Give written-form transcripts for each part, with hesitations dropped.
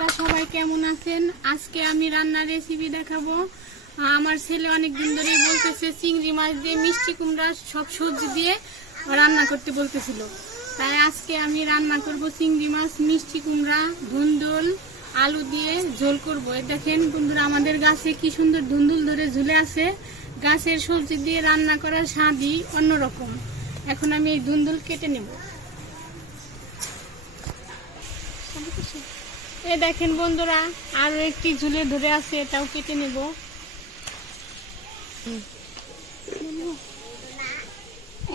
বন্ধুরা সবাই কেমন আছেন? আজকে আমি রান্নার রেসিপি দেখাবো। আমার ছেলে অনেক দিন ধরেই বলতেছে চিংড়ি মাছ দিয়ে মিষ্টি কুমড়া সব সবজি দিয়ে রান্না করতে বলতেছিল। তাই আজকে আমি রান্না করব চিংড়ি মাছ, মিষ্টি কুমড়া, ধুন্দুল, আলু দিয়ে ঝোল করব। দেখেন বন্ধুরা, আমাদের গাছে কি সুন্দর ধুন্দুল ধরে ঝুলে আছে। গাছের সবজি দিয়ে রান্না করার স্বাদই অন্যরকম। এখন আমি এই ধুন্দুল কেটে নেব। এই দেখেন বন্ধুরা, আরো একটি ঝুলে ধরে আছে, এটাও কেটে নেব।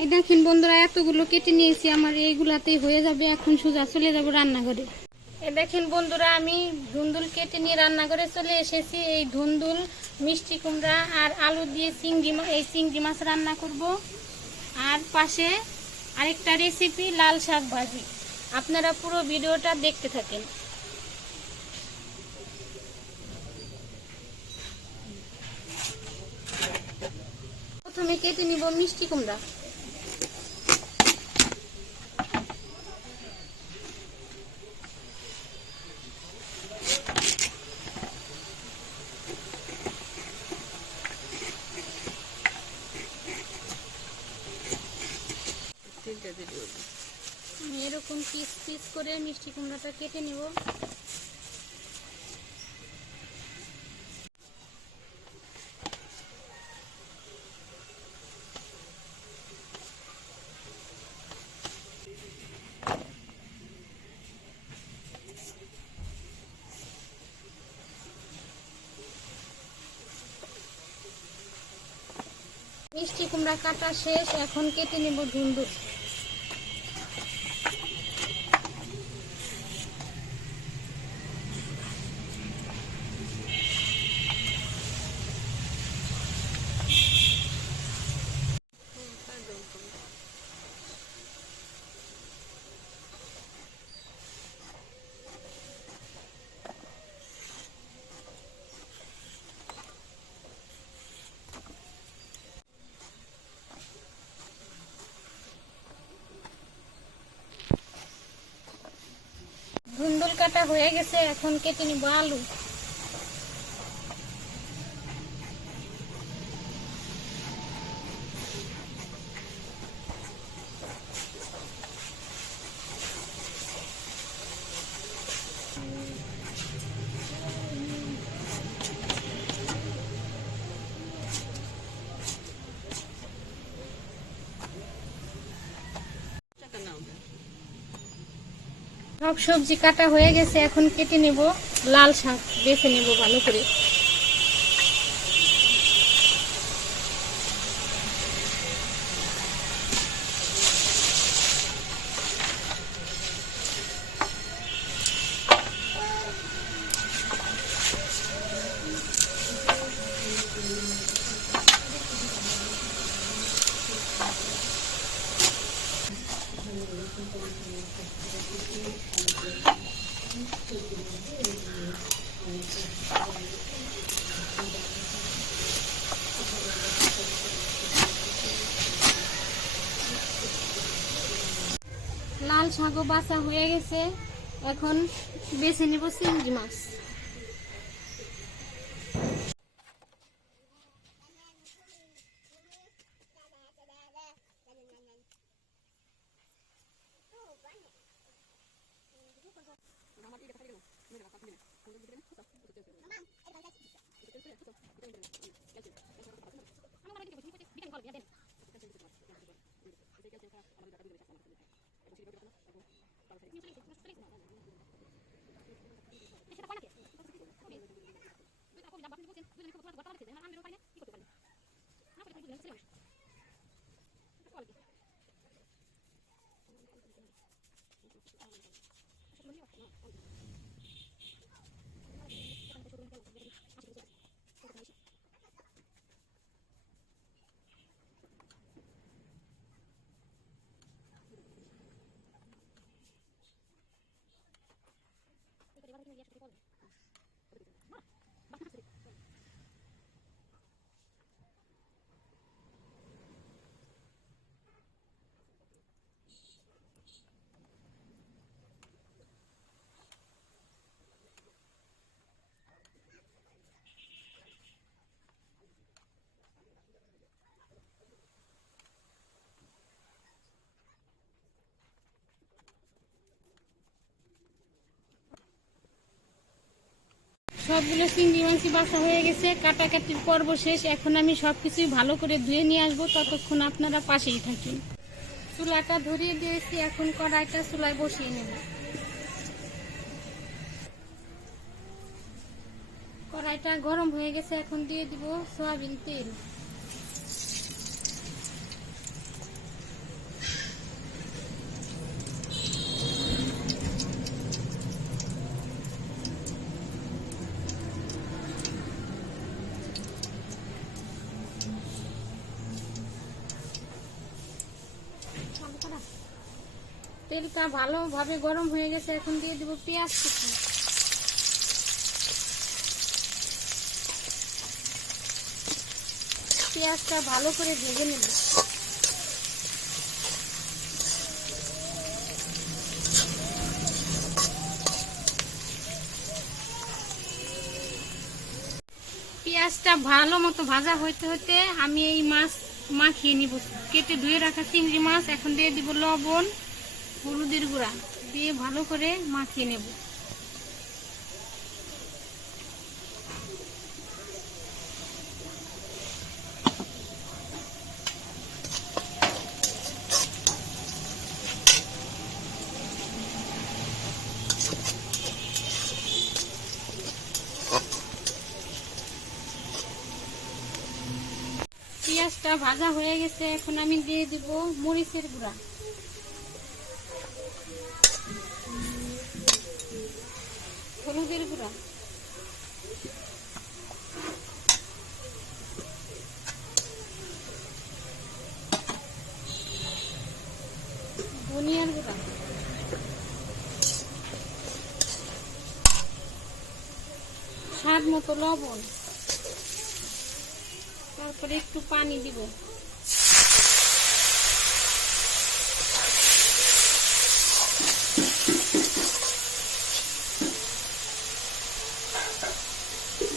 এই দেখেন বন্ধুরা, এতগুলো কেটে নিয়েছি, আমার এইগুলাতেই হয়ে যাবে। এখন সোজা চলে যাব রান্নাঘরে। এই দেখেন বন্ধুরা, আমি ধুন্দুল কেটে নিয়ে রান্নাঘরে চলে এসেছি। এই ধুন্দুল, মিষ্টি কুমড়া আর আলু দিয়ে চিংড়ি মাছ রান্না করব। আর পাশে আরেকটা রেসিপি, লাল শাক ভাজি। আপনারা পুরো ভিডিওটা দেখতে থাকেন। প্রথমে কেটে নিব মিষ্টি কুমড়া। এরকম পিস পিস করে মিষ্টি কুমড়াটা কেটে নেব। মিষ্টি কুমড়া কাটা শেষ, এখন কেটে নেব ধুন্দুল। ধুন্দুল কাটা হয়ে গেছে, এখন কেটে নিব আলু। সব সবজি কাটা হয়ে গেছে, এখন কেটে নেব লাল শাক, বেছে নেব ভালো করে। লাল শাকও বাছা হয়ে গেছে, এখন বেছে নেব চিংড়ি মাছ। সবগুলো চিংড়ি মাছই বাছা হয়ে গেছে, কাটাকাটির পর্ব শেষ। এখন আমি সবকিছুই ভালো করে ধুয়ে নিয়ে আসবো, ততক্ষণ আপনারা পাশেই থাকুন। চুলাটা ধরিয়ে দিয়েছি, এখন কড়াইটা চুলায় বসিয়ে নেব। কড়াইটা গরম হয়ে গেছে, এখন দিয়ে দিব সয়াবিন তেল। তেলটা ভালোভাবে গরম হয়ে গেছে, এখন দিয়ে দিব পেঁয়াজ কুচি। পেঁয়াজটা ভালো করে ভেজে নেব। পেঁয়াজটা ভালো মতো ভাজা হইতে হতে আমি এই মাছ মাখিয়ে নিব। কেটে ধুয়ে রাখা চিংড়ি মাছ, এখন দিয়ে দিব লবণ, হলুদের গুঁড়া দিয়ে ভালো করে মাখিয়ে নেব। পেঁয়াজটা ভাজা হয়ে গেছে, এখন আমি দিয়ে দিব মরিচের গুঁড়া, হলুদের গুঁড়া, ধনিয়ার গুঁড়া, স্বাদ মতো লবণ, তারপরে একটু পানি দিব।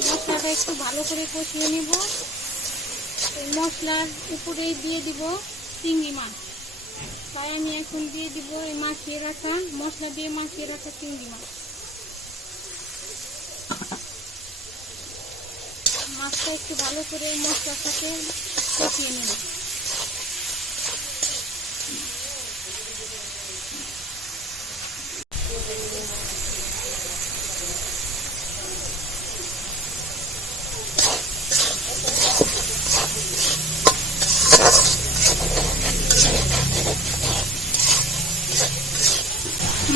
মশলাটা একটু ভালো করে কষিয়ে নিব। এই মশলার উপরেই দিয়ে দিব চিংড়ি মাছ, তাই আমি এখন দিয়ে দিব এই মাখিয়ে রাখা, মশলা দিয়ে মাখিয়ে রাখা চিংড়ি মাছ। মাছটা একটু ভালো করে মশলার সাথে কষিয়ে নেব।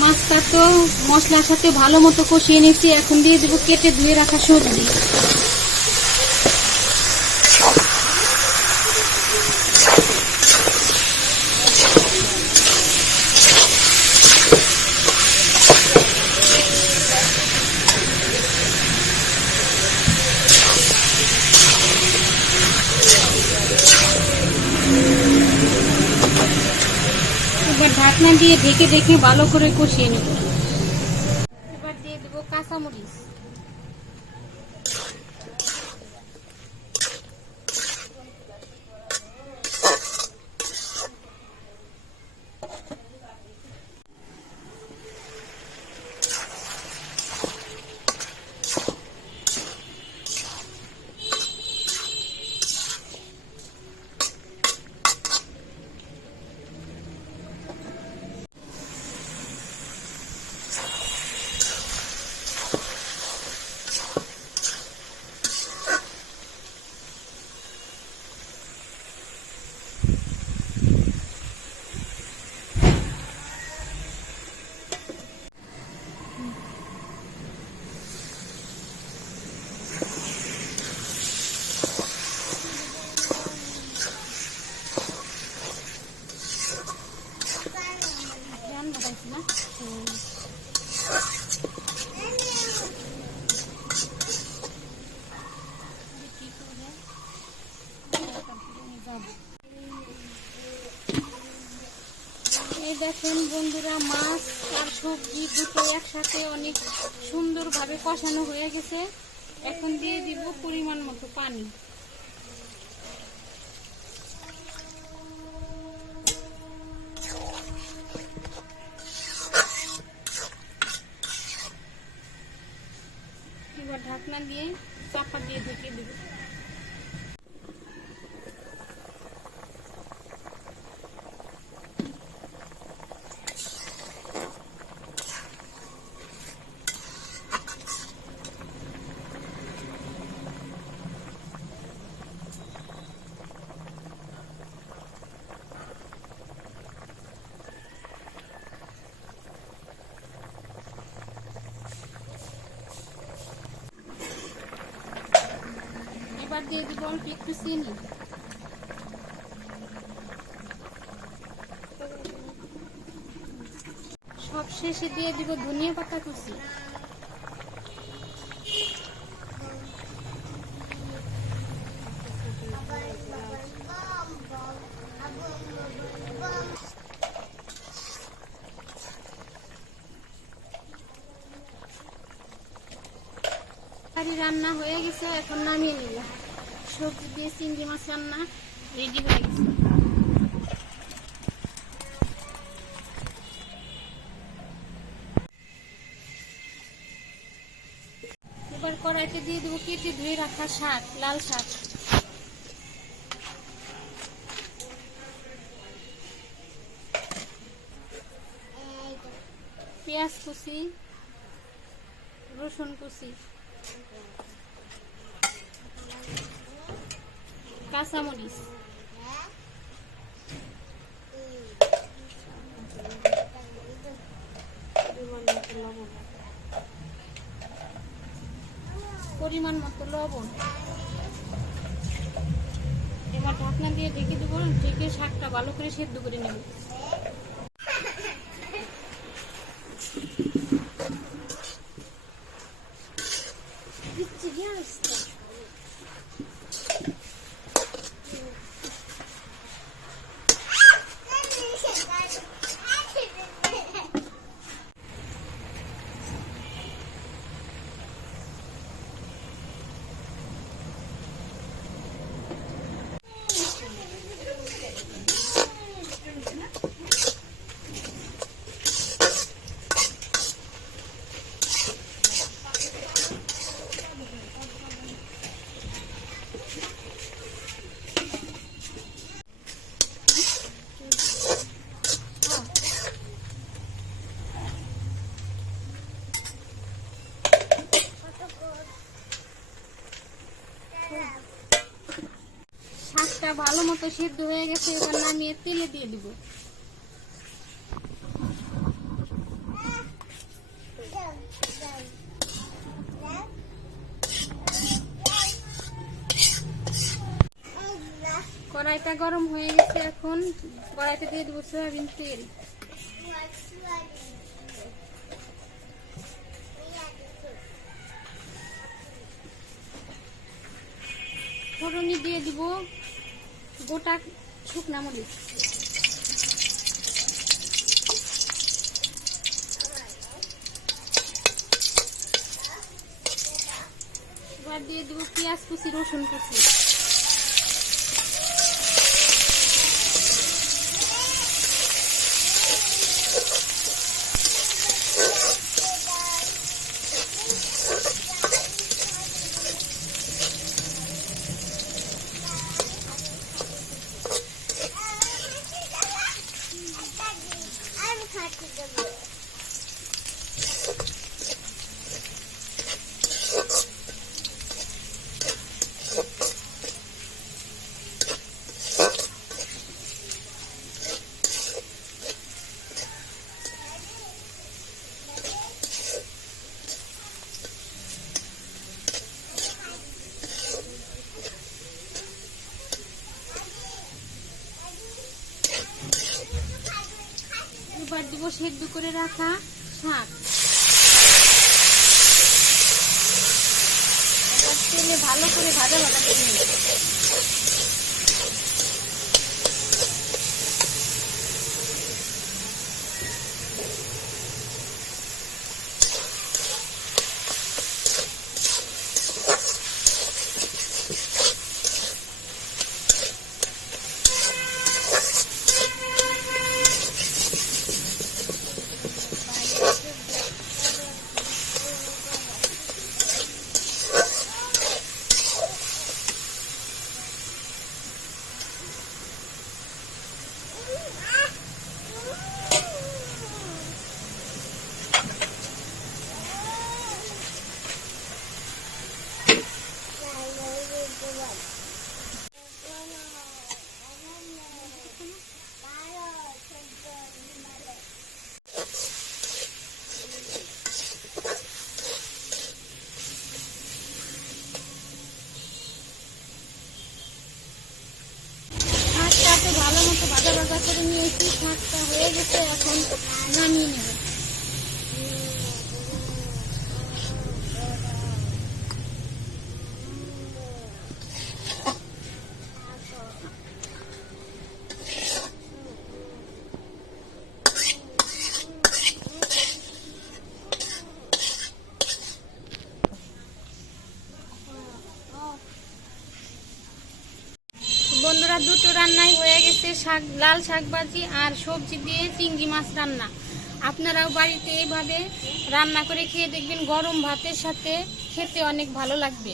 মাছটা তো মশলার সাথে ভালো মতো কষিয়ে নিয়েছি, এখন দিয়ে দেবো কেটে ধুয়ে রাখা সবজি। এবার ঢাকনা দিয়ে ঢেকে ঢেকে ভালো করে কষিয়ে নেব। এবার দিয়ে দেব কাঁচামরিচ, এই দেখেন বন্ধুরা, মাছ আর সবজি দুটো একসাথে অনেক সুন্দরভাবে কষানো হয়ে গেছে। এখন দিয়ে দিব পরিমাণ মতো পানি। এবার ঢাকনা দিয়ে চাপা দিয়ে ঢেকে দেব। এবার দিয়ে দিব অল্প একটু চিনি। সব শেষে দিয়ে দিব ধনিয়া পাতা কুচি। রান্না হয়ে গেছে, এখন নামিয়ে নিব। সবজি দিয়ে চিংড়ি মাছ রান্না রেডি হয়ে গেছে। এবার কড়াইতে দিয়ে দেবো কেটে ধুয়ে রাখা শাক, লাল শাক। পেঁয়াজ কুচি, রসুন কুচি, কাঁচামরিচ, পরিমাণ মতো লবণ। এবার ঢাকনা দিয়ে ঢেকে দেবো, ঢেকে শাকটা ভালো করে সেদ্ধ করে নেব। শাকটা ভালো মতো সিদ্ধ হয়ে গেছে, এবার নামিয়ে তেলে দিয়ে দিব। কড়াইটা গরম হয়ে গেছে, এখন কড়াইতে দিয়ে দিব সয়াবিন তেল। ফোড়নে দিয়ে দিব গোটা শুকনা মরিচ, এবার দিয়ে দিব পেঁয়াজ কুচি, রসুন কুচি, এবার দিব সেদ্ধ করে রাখা শাক। এবার তেলে ভালো করে ভাজা ভাজা করে নেব। দিয়েছি, শাকটা হয়ে গেছে, এখন নামিয়ে নেব। বন্ধুরা, দুটো রান্নাই হয়ে গেছে, লাল শাক ভাজি আর সবজি দিয়ে চিংড়ি মাছ রান্না। আপনারাও বাড়িতে এইভাবে রান্না করে খেয়ে দেখবেন, গরম ভাতের সাথে খেতে অনেক ভালো লাগবে।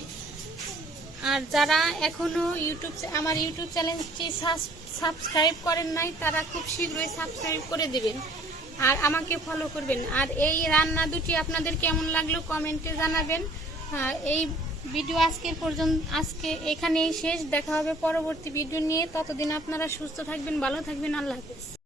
আর যারা এখনো আমার ইউটিউব চ্যানেলটি সাবস্ক্রাইব করেন নাই, তারা খুব শীঘ্রই সাবস্ক্রাইব করে দেবেন আর আমাকে ফলো করবেন। আর এই রান্না দুটি আপনাদের কেমন লাগলো কমেন্টে জানাবেন। এই ভিডিও আজকে এখানেই শেষ। দেখা হবে পরবর্তী ভিডিও নিয়ে। ততদিন আপনারা সুস্থ থাকবেন, ভালো থাকবেন। আল্লাহ হাফেজ।